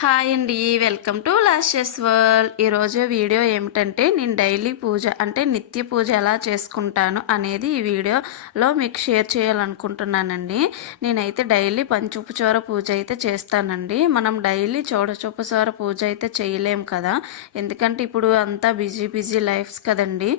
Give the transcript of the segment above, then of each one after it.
Hi అండి welcome to lashes world. ఈరోజు video ఏమిటంటే నేను డైలీ పూజ అంటే నిత్య పూజ ఎలా చేసుకుంటాను అనేది ఈ వీడియోలో మీకు షేర్ చేయాలనుకుంటున్నానండి. నేనైతే డైలీ పంచుపచోర పూజ అయితే చేస్తానండి. మనం డైలీ చోడచూపచోర పూజ అయితే చేయలేం కదా. ఎందుకంటే ఇప్పుడు అంతా బిజీ బిజీ లైఫ్స్ కదండి.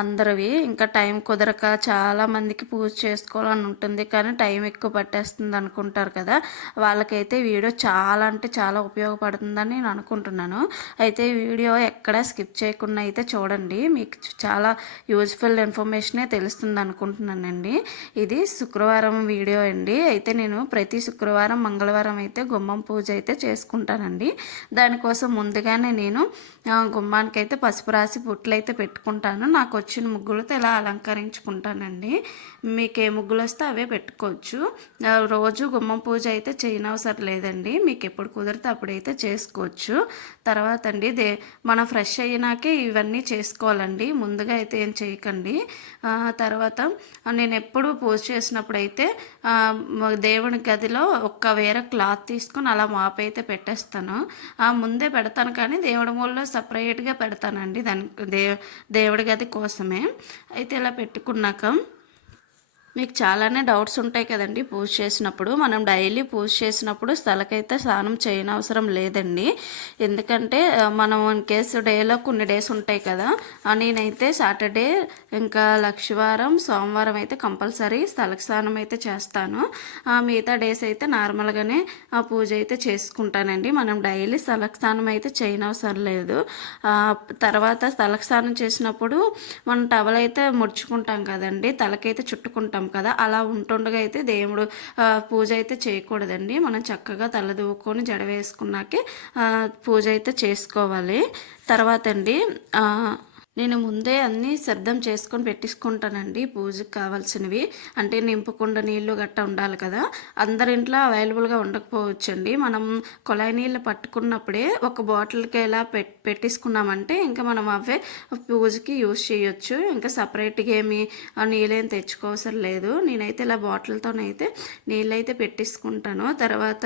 అందరివి ఇంకా టైం కుదరక చాలామందికి పూజ చేసుకోవాలని ఉంటుంది కానీ టైం ఎక్కువ పట్టేస్తుంది అనుకుంటారు కదా. వాళ్ళకైతే వీడియో చాలా అంటే చాలా ఉపయోగం ఉపయోగపడుతుందని నేను అనుకుంటున్నాను. అయితే ఈ వీడియో ఎక్కడ స్కిప్ చేయకుండా అయితే చూడండి. మీకు చాలా యూజ్ఫుల్ ఇన్ఫర్మేషనే తెలుస్తుంది అనుకుంటున్నానండి. ఇది శుక్రవారం వీడియో అండి. అయితే నేను ప్రతి శుక్రవారం మంగళవారం అయితే గుమ్మం పూజ అయితే చేసుకుంటానండి. దానికోసం ముందుగానే నేను గుమ్మానికి అయితే పసుపు రాసి బుట్టలు అయితే పెట్టుకుంటాను. నాకు వచ్చిన ముగ్గులతో ఇలా అలంకరించుకుంటానండి. మీకు ఏ ముగ్గులు వస్తే అవే పెట్టుకోవచ్చు. రోజు గుమ్మం పూజ అయితే చేయనవసరం లేదండి. మీకు ఎప్పుడు కుదిరితే అప్పుడు అయితే చేసుకోవచ్చు. తర్వాత అండి దే మనం ఫ్రెష్ అయినాకే ఇవన్నీ చేసుకోవాలండి. ముందుగా అయితే ఏం చేయకండి. తర్వాత నేను ఎప్పుడు పూజ చేసినప్పుడు అయితే దేవుని గదిలో ఒక్క వేరే క్లాత్ తీసుకొని అలా మాపు అయితే పెట్టేస్తాను. ముందే పెడతాను కానీ దేవుడి మూలలో సపరేట్గా పెడతానండి. దాని దే దేవుడి గది కోసమే. అయితే ఇలా పెట్టుకున్నాక మీకు చాలానే డౌట్స్ ఉంటాయి కదండి పూజ చేసినప్పుడు. మనం డైలీ పూజ చేసినప్పుడు స్థలకైతే స్నానం చేయనవసరం లేదండి. ఎందుకంటే మనం ఇన్ కేసు డేలో కొన్ని డేస్ ఉంటాయి కదా నేనైతే సాటర్డే ఇంకా లక్షవారం సోమవారం అయితే కంపల్సరీ స్థలక స్నానం అయితే చేస్తాను. మిగతా డేస్ అయితే నార్మల్గానే ఆ పూజ అయితే చేసుకుంటానండి. మనం డైలీ స్థలక స్నానం అయితే చేయనవసరం లేదు. తర్వాత స్థలక స్నానం చేసినప్పుడు మనం టవల్ అయితే ముడుచుకుంటాం కదండి తలకైతే చుట్టుకుంటాం ఉంటాం కదా. అలా ఉంటుండగా అయితే దేవుడు పూజ అయితే చేయకూడదండి. మనం చక్కగా తలదూవుకొని జడ వేసుకున్నాకే పూజ అయితే చేసుకోవాలి. తర్వాత అండి నేను ముందే అన్నీ సిద్ధం చేసుకొని పెట్టించుకుంటానండి. పూజకు కావాల్సినవి. అంటే నింపకుండా నీళ్ళు గట్టా ఉండాలి కదా. అందరింట్లో అవైలబుల్గా ఉండకపోవచ్చండి. మనం కొలాయి నీళ్ళు పట్టుకున్నప్పుడే ఒక బాటిల్కి ఎలా పెట్టించుకున్నామంటే ఇంకా మనం అవే పూజకి యూజ్ చేయొచ్చు. ఇంకా సపరేట్గా ఏమి నీళ్ళేం తెచ్చుకోవసరం లేదు. నేనైతే ఇలా బాటిల్తోనైతే నీళ్ళు అయితే పెట్టించుకుంటాను. తర్వాత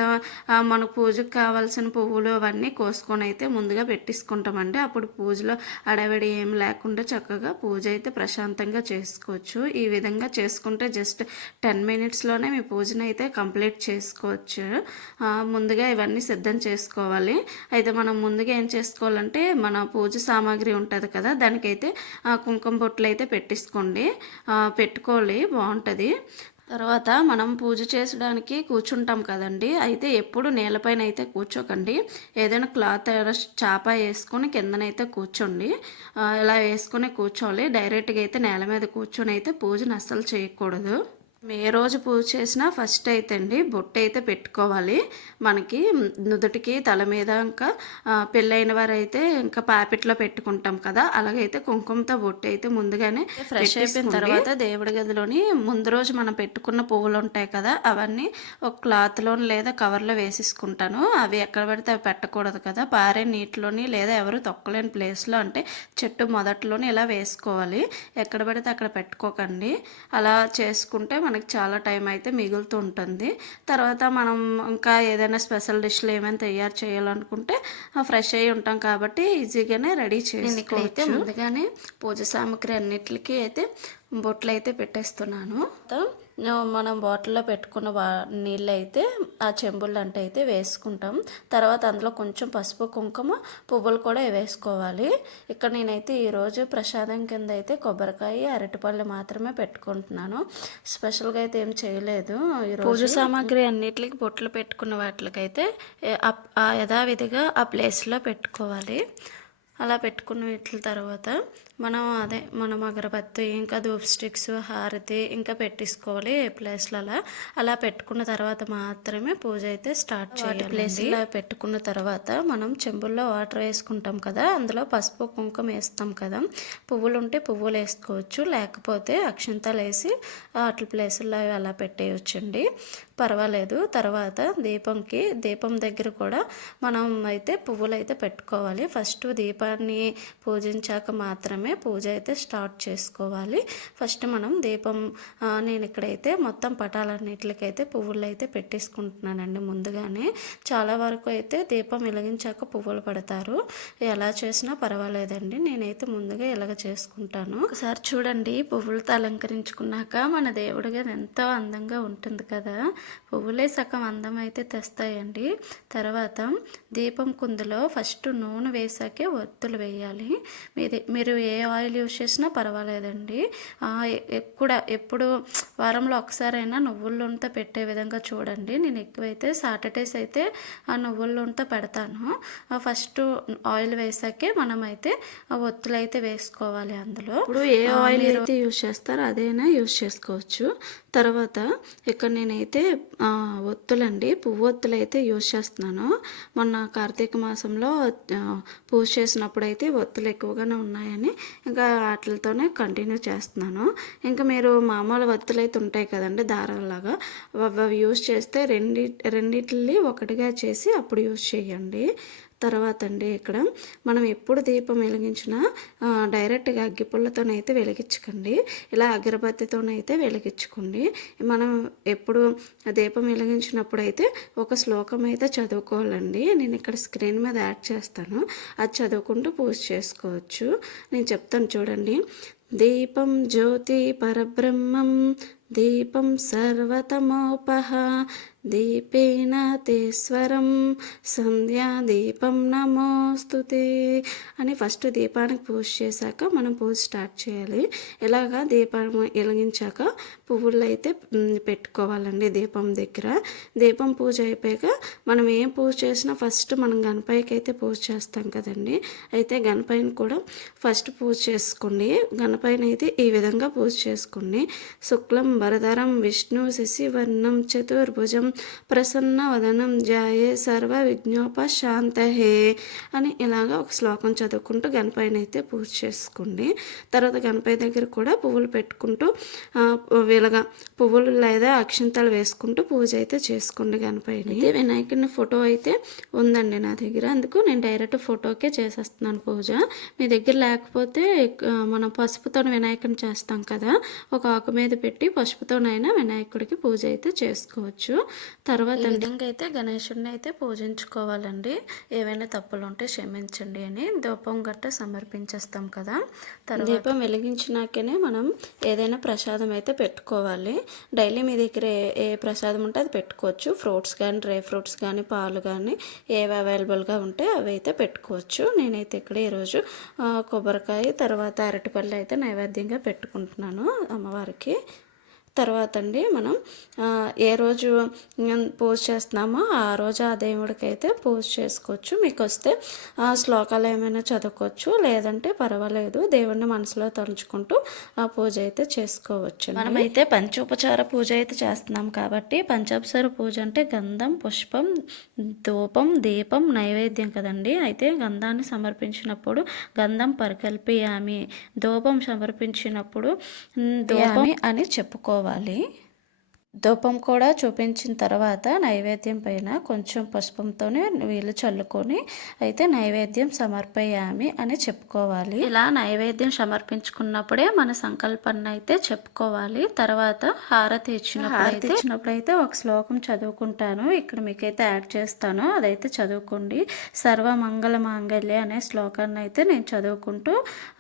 మన పూజకు కావాల్సిన పువ్వులు అవన్నీ కోసుకొని అయితే ముందుగా పెట్టించుకుంటామండి. అప్పుడు పూజలో అడవిడి ఏం లేకుండా చక్కగా పూజ అయితే ప్రశాంతంగా చేసుకోవచ్చు. ఈ విధంగా చేసుకుంటే జస్ట్ టెన్ మినిట్స్లోనే మీ పూజను అయితే కంప్లీట్ చేసుకోవచ్చు. ముందుగా ఇవన్నీ సిద్ధం చేసుకోవాలి. అయితే మనం ముందుగా ఏం చేసుకోవాలంటే మన పూజ సామాగ్రి ఉంటుంది కదా దానికైతే కుంకుమ బొట్లు అయితే పెట్టించుకోండి పెట్టుకోవాలి బాగుంటుంది. తర్వాత మనం పూజ చేసడానికి కూర్చుంటాం కదండి. అయితే ఎప్పుడు నేలపైన అయితే కూర్చోకండి. ఏదైనా క్లాత్ చాప వేసుకొని కిందనైతే కూర్చోండి. ఇలా వేసుకొని కూర్చోవాలి. డైరెక్ట్గా అయితే నేల మీద కూర్చొని అయితే పూజను అస్సలు చేయకూడదు. ఏ రోజు పూజ చేసినా ఫస్ట్ అయితే అండి బొట్టు అయితే పెట్టుకోవాలి. మనకి నుదుటికి తల మీద ఇంకా పెళ్ళైన వారు అయితే ఇంకా పాపిట్లో పెట్టుకుంటాం కదా అలాగైతే కుంకుమతో బొట్టు అయితే ముందుగానే ఫ్రెష్ అయిపోయిన తర్వాత దేవుడి గదిలోని ముందు రోజు మనం పెట్టుకున్న పువ్వులు ఉంటాయి కదా అవన్నీ ఒక క్లాత్లో లేదా కవర్లో వేసేసుకుంటాను. అవి ఎక్కడ పడితే అవి పెట్టకూడదు కదా పారే నీటిలోని లేదా ఎవరు తొక్కలేని ప్లేస్లో అంటే చెట్టు మొదట్లోని ఇలా వేసుకోవాలి. ఎక్కడ పడితే అక్కడ పెట్టుకోకండి. అలా చేసుకుంటే మనకి చాలా టైం అయితే మిగులుతూ ఉంటుంది. తర్వాత మనం ఇంకా ఏదైనా స్పెషల్ డిష్లు ఏమైనా తయారు చేయాలనుకుంటే ఫ్రెష్ అయ్యి ఉంటాం కాబట్టి ఈజీగానే రెడీ చేసుకోవచ్చు. ముందుగానే పూజ సామాగ్రి అన్నిటికీ అయితే బొట్లు అయితే పెట్టేస్తున్నాను. మనం బాటిల్లో పెట్టుకున్న వా నీళ్ళు అయితే ఆ చెంబులు అంటే అయితే వేసుకుంటాం. తర్వాత అందులో కొంచెం పసుపు కుంకుమ పువ్వులు కూడా వేసుకోవాలి. ఇక్కడ నేనైతే ఈరోజు ప్రసాదం కింద అయితే కొబ్బరికాయ అరటిపళ్ళు మాత్రమే పెట్టుకుంటున్నాను. స్పెషల్గా అయితే ఏం చేయలేదు. పూజ సామాగ్రి అన్నిటికి బొట్లు పెట్టుకున్న వాటికైతే యథావిధిగా ఆ ప్లేస్లో పెట్టుకోవాలి. అలా పెట్టుకున్న వీటి తర్వాత మనం అదే మనం అగరబత్తి ఇంకా ధూప్ స్టిక్స్ హారతి ఇంకా పెట్టించుకోవాలి ఏ ప్లేస్లలో. అలా పెట్టుకున్న తర్వాత మాత్రమే పూజ అయితే స్టార్ట్ చేయాలి ప్లేస్లో పెట్టుకున్న తర్వాత మనం చెంబుల్లో వాటర్ వేసుకుంటాం కదా అందులో పసుపు కుంకుమ వేస్తాం కదా. పువ్వులు ఉంటే పువ్వులు వేసుకోవచ్చు లేకపోతే అక్షంతలు వేసి వాటి ప్లేసుల్లో అలా పెట్టేయచ్చండి. పర్వాలేదు. తర్వాత దీపంకి దీపం దగ్గర కూడా మనం అయితే పువ్వులు అయితే పెట్టుకోవాలి. ఫస్ట్ దీపాన్ని పూజించాక మాత్రమే మనమే పూజ అయితే స్టార్ట్ చేసుకోవాలి. ఫస్ట్ మనం దీపం నేను ఇక్కడైతే మొత్తం పటాలన్నిటికైతే పువ్వులు అయితే పెట్టేసుకుంటున్నానండి ముందుగానే. చాలా వరకు అయితే దీపం వెలిగించాక పువ్వులు పడతారు. ఎలా చేసినా పర్వాలేదండి. నేనైతే ముందుగా ఇలాగ చేసుకుంటాను. ఒకసారి చూడండి పువ్వులతో అలంకరించుకున్నాక మన దేవుడిగా ఎంతో అందంగా ఉంటుంది కదా. పువ్వులే సగం అందం అయితే తెస్తాయండి. తర్వాత దీపం కుందులో ఫస్ట్ నూనె వేసాకే ఒత్తులు వేయాలి. మీది మీరు ఏ ఆయిల్ యూజ్ చేసినా పర్వాలేదండి. ఎక్కడ ఎప్పుడు వారంలో ఒకసారైనా నువ్వుల నూనెతో పెట్టే విధంగా చూడండి. నేను ఎక్కువైతే సాటర్డేస్ అయితే ఆ నువ్వుల నూనెతో పెడతాను ఫస్ట్ ఆయిల్ వేసాకే మనం అయితే ఆ ఒత్తులు అయితే వేసుకోవాలి అందులో. ఇప్పుడు ఏ ఆయిల్ అయితే యూజ్ చేస్తారో అదైనా యూజ్ చేసుకోవచ్చు. తర్వాత ఇక్కడ నేనైతే ఒత్తులండి పువ్వు ఒత్తులు అయితే యూజ్ చేస్తున్నాను. మొన్న కార్తీక మాసంలో పూజ చేసినప్పుడు అయితే ఒత్తులు ఎక్కువగానే ఉన్నాయని ఇంకా వాటితోనే కంటిన్యూ చేస్తున్నాను. ఇంకా మీరు మామూలు వత్తులు అయితే ఉంటాయి కదండి దారాలాగా. అవి అవి యూజ్ చేస్తే రెండి రెండిటిని ఒకటిగా చేసి అప్పుడు యూజ్ చేయండి. తర్వాత అండి ఇక్కడ మనం ఎప్పుడు దీపం వెలిగించినా డైరెక్ట్గా అగ్గిపుల్లతోనైతే వెలిగించకండి. ఇలా అగరబత్తితోనైతే వెలిగించుకోండి. మనం ఎప్పుడు దీపం వెలిగించినప్పుడు అయితే ఒక శ్లోకం అయితే చదువుకోవాలండి. నేను ఇక్కడ స్క్రీన్ మీద యాడ్ చేస్తాను. అది చదువుకుంటూ పూజ చేసుకోవచ్చు. నేను చెప్తాను చూడండి. దీపం జ్యోతి పరబ్రహ్మం దీపం సర్వతమోపహ దీపేన తేశ్వరం సంధ్యాదీపం నమోస్తుతే అని ఫస్ట్ దీపానికి పూజ చేశాక మనం పూజ స్టార్ట్ చేయాలి. ఎలాగా? దీపం వెలిగించాక పువ్వులు అయితే పెట్టుకోవాలండి దీపం దగ్గర. దీపం పూజ అయిపోయాక మనం ఏం పూజ చేసినా ఫస్ట్ మనం గణపయ్యకి అయితే పూజ చేస్తాం కదండి. అయితే గణపయ్యని కూడా ఫస్ట్ పూజ చేసుకోండి. గణపయ్యని అయితే ఈ విధంగా పూజ చేసుకోండి. శుక్లం వరదరం విష్ణు శశివర్ణం చతుర్భుజం ప్రసన్న వదనం జాయే సర్వ విజ్ఞోప శాంతహే అని ఇలాగా ఒక శ్లోకం చదువుకుంటూ గణపయ్యని అయితే పూజ చేసుకోండి. తర్వాత గణపయ్య దగ్గర కూడా పువ్వులు పెట్టుకుంటూ వీలగా ఇలాగా పువ్వులు లేదా అక్షింతలు వేసుకుంటూ పూజ అయితే చేసుకోండి గణపయ్యని అయితే వినాయకుని ఫోటో అయితే ఉందండి నా దగ్గర. అందుకు నేను డైరెక్ట్ ఫోటోకే చేసేస్తున్నాను పూజ. మీ దగ్గర లేకపోతే మనం పసుపుతో వినాయకుని చేస్తాం కదా ఒక ఆకు మీద పెట్టి పసుపుతోనైనా వినాయకుడికి పూజ అయితే చేసుకోవచ్చు. తర్వాత విధంగా అయితే గణేశుడిని అయితే పూజించుకోవాలండి. ఏవైనా తప్పులు ఉంటే క్షమించండి అని దీపం గట్ట సమర్పించేస్తాం కదా. తర్వాత దీపం వెలిగించినాకనే మనం ఏదైనా ప్రసాదం అయితే పెట్టుకోవాలి. డైలీ మీ దగ్గర ఏ ఏ ప్రసాదం ఉంటే అది పెట్టుకోవచ్చు. ఫ్రూట్స్ కానీ డ్రై ఫ్రూట్స్ కానీ పాలు కానీ ఏవి అవైలబుల్గా ఉంటే అవి అయితే పెట్టుకోవచ్చు. నేనైతే ఇక్కడ ఈరోజు కొబ్బరికాయ తర్వాత అరటిపళ్ళు అయితే నైవేద్యంగా పెట్టుకుంటున్నాను అమ్మవారికి. తర్వాత అండి మనం ఏ రోజు పూజ చేస్తున్నామో ఆ రోజు ఆ దేవుడికి అయితే పూజ చేసుకోవచ్చు. మీకు వస్తే ఆ శ్లోకాలు ఏమైనా చదువుకోవచ్చు లేదంటే పర్వాలేదు. దేవుడిని మనసులో తలుచుకుంటూ ఆ పూజ అయితే చేసుకోవచ్చు మనమైతే పంచోపచార పూజ అయితే చేస్తున్నాం కాబట్టి పంచోపచార పూజ అంటే గంధం పుష్పం ధూపం దీపం నైవేద్యం కదండి. అయితే గంధాన్ని సమర్పించినప్పుడు గంధం పరికల్పియామి ధూపం సమర్పించినప్పుడు ధూపం అని చెప్పుకోవాలి. కావాలి. ధూపం కూడా చూపించిన తర్వాత నైవేద్యం పైన కొంచెం పసుపంతోనే నీళ్ళు చల్లుకొని అయితే నైవేద్యం సమర్పయామి అని చెప్పుకోవాలి. ఇలా నైవేద్యం సమర్పించుకున్నప్పుడే మన సంకల్పాన్ని అయితే చెప్పుకోవాలి. తర్వాత హారతి ఇచ్చినప్పుడు హారతి ఇచ్చినప్పుడు అయితే ఒక శ్లోకం చదువుకుంటాను. ఇక్కడ మీకైతే యాడ్ చేస్తాను. అదైతే చదువుకోండి. సర్వమంగళ మాంగళ్య అనే శ్లోకాన్ని అయితే నేను చదువుకుంటూ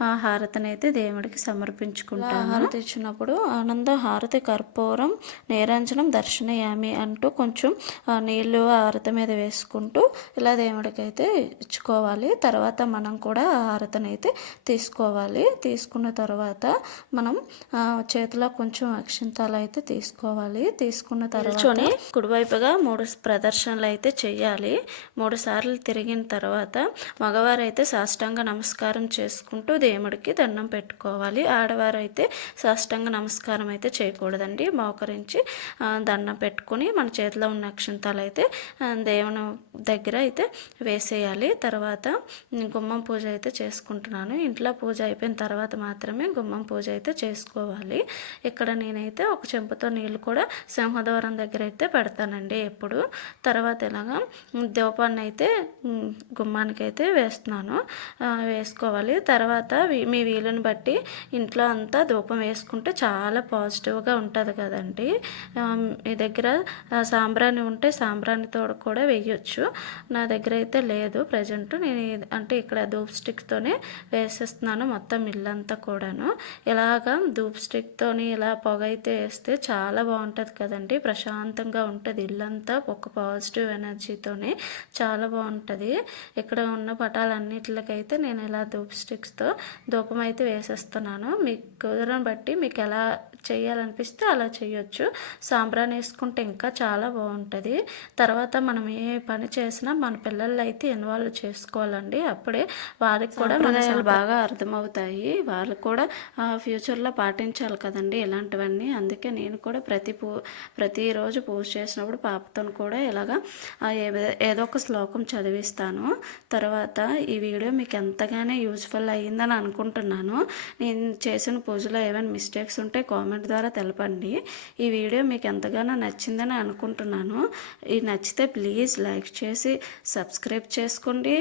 ఆ హారతిని అయితే దేవుడికి సమర్పించుకుంటాను. హారతి ఇచ్చినప్పుడు ఆనంద హారతి కర్పూరం నీరాంజనం దర్శనయామి అంటూ కొంచెం ఆ, నీళ్ళు హారతి మీద వేసుకుంటూ ఇలా దేవుడికి అయితే ఇచ్చుకోవాలి. తర్వాత మనం కూడా ఆ తీసుకోవాలి. తీసుకున్న తర్వాత మనం చేతిలో కొంచెం అక్షింతాలు అయితే తీసుకోవాలి. తీసుకున్న తర్వాత కుడివైపుగా మూడు ప్రదర్శనలు అయితే చేయాలి మూడు సార్లు తిరిగిన తర్వాత మగవారైతే సాష్టాంగ నమస్కారం చేసుకుంటూ దేవుడికి దండం పెట్టుకోవాలి. ఆడవారు అయితే సాష్టాంగ నమస్కారం అయితే చేయకూడదండి. మోకరించి దండం పెట్టుకొని మన చేతిలో ఉన్న అక్షంతాలు అయితే దేవుని దగ్గర అయితే వేసేయాలి. తర్వాత గుమ్మం పూజ అయితే చేసుకుంటున్నాను. ఇంట్లో పూజ అయిపోయిన తర్వాత మాత్రమే గుమ్మం పూజ అయితే చేసుకోవాలి. ఇక్కడ నేనైతే ఒక చెంపుతో నీళ్ళు కూడా సింహద్వారం దగ్గర అయితే పెడతానండి ఎప్పుడు. తర్వాత ఇలాగా దీపాన్ని అయితే గుమ్మానికి అయితే వేస్తున్నాను. వేసుకోవాలి. తర్వాత మీ వీలుని బట్టి ఇంట్లో అంతా ధూపం వేసుకుంటే చాలా పాజిటివ్గా ఉంటుంది కదండి. మీ దగ్గర సాంబ్రాణి ఉంటే సాంబ్రాణితో కూడా వేయొచ్చు. నా దగ్గర అయితే లేదు ప్రజెంట్. నేను అంటే ఇక్కడ ధూప్ స్టిక్తోనే వేసేస్తున్నాను మొత్తం ఇల్లంతా కూడాను. ఇలాగా ధూప్ స్టిక్తోని ఇలా పొగ అయితే వేస్తే చాలా బాగుంటుంది కదండి. ప్రశాంతంగా ఉంటుంది ఇల్లంతా ఒక పాజిటివ్ ఎనర్జీతోనే చాలా బాగుంటుంది. ఇక్కడ ఉన్న పటాలన్నిటికైతే నేను ఇలా ధూప్ స్టిక్స్తో ధూపం అయితే వేసేస్తున్నాను. మీకు కుదరని బట్టి మీకు ఎలా చేయాలనిపిస్తే అలా చేయొచ్చు సాంబ్రాన్ వేసుకుంటే ఇంకా చాలా బాగుంటుంది. తర్వాత మనం ఏ పని చేసినా మన పిల్లలు అయితే ఇన్వాల్వ్ చేసుకోవాలండి. అప్పుడే వారికి కూడా మన బాగా అర్థమవుతాయి. వాళ్ళు కూడా ఫ్యూచర్లో పాటించాలి కదండి ఇలాంటివన్నీ. అందుకే నేను కూడా ప్రతి పూ ప్రతిరోజు పూజ చేసినప్పుడు పాపతో కూడా ఇలాగా ఏదో ఒక శ్లోకం చదివిస్తాను. తర్వాత ఈ వీడియో మీకు ఎంతగానో యూజ్ఫుల్ అయ్యిందని అనుకుంటున్నాను. నేను చేసిన పూజలో ఏమైనా మిస్టేక్స్ ఉంటే కామెంట్ ద్వారా తెలపండి. ఈ వీడియో మీకు ఎంతగానో నచ్చిందని అనుకుంటున్నాను. ఈ నచ్చితే ప్లీజ్ లైక్ చేసి సబ్స్క్రైబ్ చేసుకోండి.